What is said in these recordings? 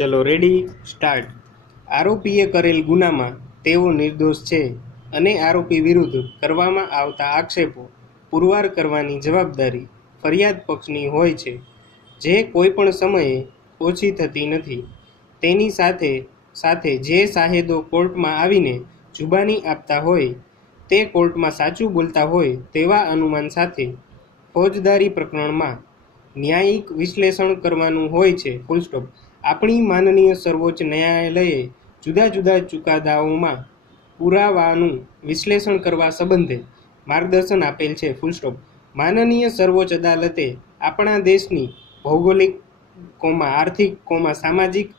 ચલો ready start. આરોપીએ કરેલ ગુનામાં તેઓ નિર્દોષ છે અને આરોપી વિરુદ્ધ કરવામાં આવતા આક્ષેપો પુરવાર કરવાની જવાબદારી ફરિયાદ પક્ષની હોય છે, જે કોઈપણ સમયે ઓછી થતી નથી। તેની સાથે સાથે જે સાહેદો કોર્ટમાં આવીને જુબાની આપતા હોય તે કોર્ટમાં સાચું બોલતા હોય તેવા અનુમાન સાથે ફોજદારી પ્રકરણમાં ન્યાયિક વિશ્લેષણ કરવાનું હોય છે। Full stop. આપણી માનનીય સર્વોચ્ચ ન્યાયાલયે જુદા જુદા ચુકાદાઓમાં પુરાવાનું વિશ્લેષણ કરવા સંબંધે માર્ગદર્શન આપેલ છે। Full stop. માનનીય સર્વોચ્ચ અદાલતે આપણા દેશની ભૌગોલિક, આર્થિક, સામાજિક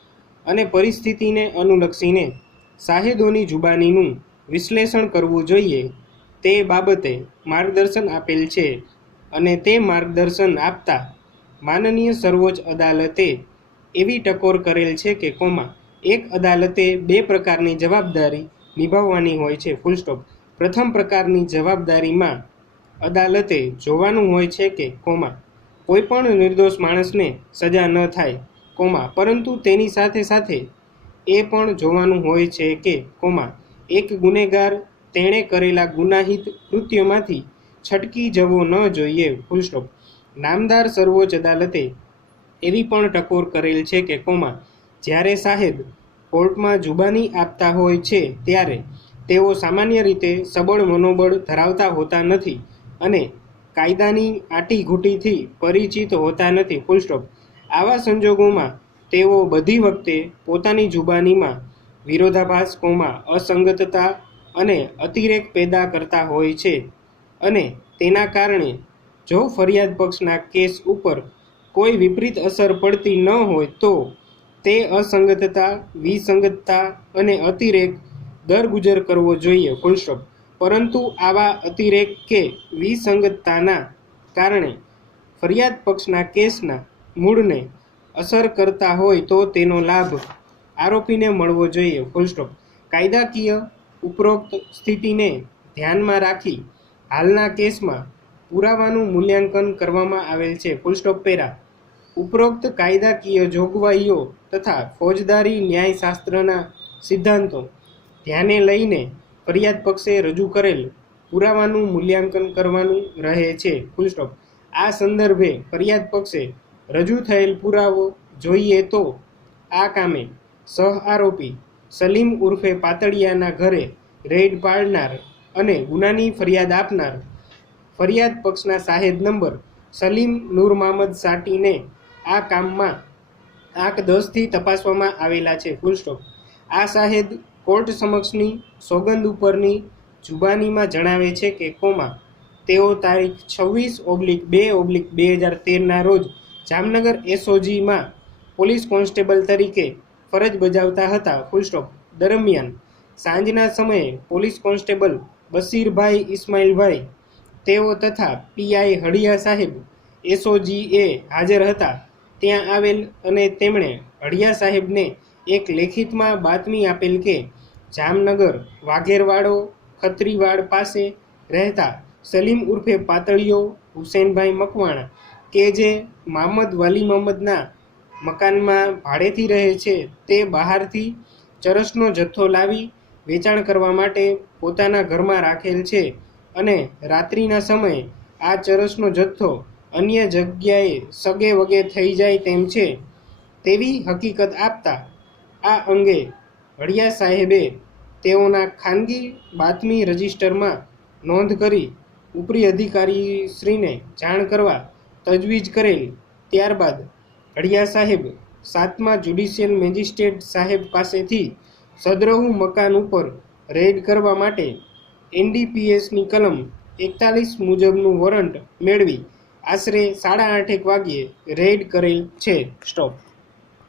અને પરિસ્થિતિને અનુલક્ષીને સાહેદોની જુબાનીનું વિશ્લેષણ કરવું જોઈએ તે બાબતે માર્ગદર્શન આપેલ છે અને તે માર્ગદર્શન આપતા માનનીય સર્વોચ્ચ અદાલતે એવી ટકોર કરેલ છે કે એક અદાલતે બે પ્રકારની જવાબદારી નિભાવવાની હોય છે। Full stop. પ્રથમ પ્રકારની જવાબદારીમાં અદાલતે જોવાનું હોય છે કે કોઈ પણ નિર્દોષ માણસને સજા ન થાય, પરંતુ તેની સાથે સાથે એ પણ જોવાનું હોય છે કે એક ગુનેગાર તેણે કરેલા ગુનાહિત કૃત્યમાંથી છટકી જવો ન જોઈએ। Full stop. નામદાર સર્વોચ્ચ અદાલતે એવી પણ ટકોર કરેલ છે કે જ્યારે સાહેદ કોર્ટમાં જુબાની આપતા હોય છે ત્યારે તેઓ સામાન્ય રીતે સબળ મનોબળ ધરાવતા હોતા નથી અને કાયદાની આંટીઘૂંટીથી પરિચિત હોતા નથી। Full stop. આવા સંજોગોમાં તેઓ બધી વખતે પોતાની જુબાનીમાં વિરોધાભાસ, અસંગતતા અને અતિરેક પેદા કરતા હોય છે અને તેના કારણે જો ફરિયાદ પક્ષના કેસ ઉપર કોઈ વિપરીત અસર પડતી ન હોય તો તે અસંગતતા, વિસંગતતા અને અતિરેક દરગુજર કરવો જોઈએ। Full stop. પરંતુ આવા અતિરેક કે વિસંગતતાના કારણે ફરિયાદ પક્ષના કેસના મૂળને અસર કરતા હોય તો તેનો લાભ આરોપીને મળવો જોઈએ। Full stop. કાયદાકીય ઉપરોક્ત સ્થિતિને ધ્યાનમાં રાખી હાલના કેસમાં પુરાવાનું મૂલ્યાંકન કરવામાં આવેલ છે। Full stop. પેરા ઉપરોક્ત કાયદાકીય જોગવાઈઓ તથા ફોજદારી ન્યાયશાસ્ત્રના સિદ્ધાંતો ધ્યાને લઈને ફરિયાદ પક્ષે રજૂ કરેલ પુરાવાનું મૂલ્યાંકન કરવાનું રહે છે। Full stop. આ સંદર્ભે ફરિયાદ પક્ષે રજૂ થયેલ પુરાવો જોઈએ તો આ કામે સહ આરોપી સલીમ ઉર્ફે પાતળિયાના ઘરે રેડ પાડનાર અને ગુનાની ફરિયાદ આપનાર ફરિયાદ પક્ષના સાહેદ નંબર સલીમ નૂરમામદ સાટીને આ કામમાં આંક 10થી તપાસવામાં આવેલા છે। Full stop. આ સાહેદ કોર્ટ સમક્ષની સોગંદ ઉપરની જુબાનીમાં જણાવે છે કે તેઓ તારીખ 26/2/2013ના રોજ જામનગર એસઓજીમાં પોલીસ કોન્સ્ટેબલ તરીકે ફરજ બજાવતા હતા। Full stop. દરમિયાન સાંજના સમયે પોલીસ કોન્સ્ટેબલ બશીરભાઈ ઇસ્માઇલભાઈ તેઓ તથા પીઆઈ હળિયા સાહેબ એસઓજીએ હાજર હતા ત્યાં આવેલ અને તેમણે હળિયા સાહેબને એક લેખિતમાં બાતમી આપેલ કે જામનગર વાઘેરવાડો ખત્રીવાડ પાસે રહેતા સલીમ ઉર્ફે પાતળિયો હુસેનભાઈ મકવાણા કે જે મામદ વલી મહમદના મકાનમાં ભાડેથી રહે છે તે બહારથી ચરસનો જથ્થો લાવી વેચાણ કરવા માટે પોતાના ઘરમાં રાખેલ છે અને રાત્રિના સમયે આ ચરસનો જથ્થો અન્ય જગ્યાએ સગે વગે થઈ જાય તેમ છે તેવી હકીકત આપતા આ અંગે હળિયા સાહેબે તેઓના ખાનગી બાતમી રજિસ્ટરમાં નોંધ કરી ઉપરી અધિકારીશ્રીને જાણ કરવા તજવીજ કરેલ। ત્યારબાદ હળિયા સાહેબ 7મા જ્યુડિશિયલ મેજિસ્ટ્રેટ સાહેબ પાસેથી સદરહુ મકાન ઉપર રેડ કરવા માટે એનડીપીએસની કલમ 41 મુજબનું વોરંટ મેળવી આશરે 8:30 વાગ્યે રેડ કરેલ છે। સ્ટોપ।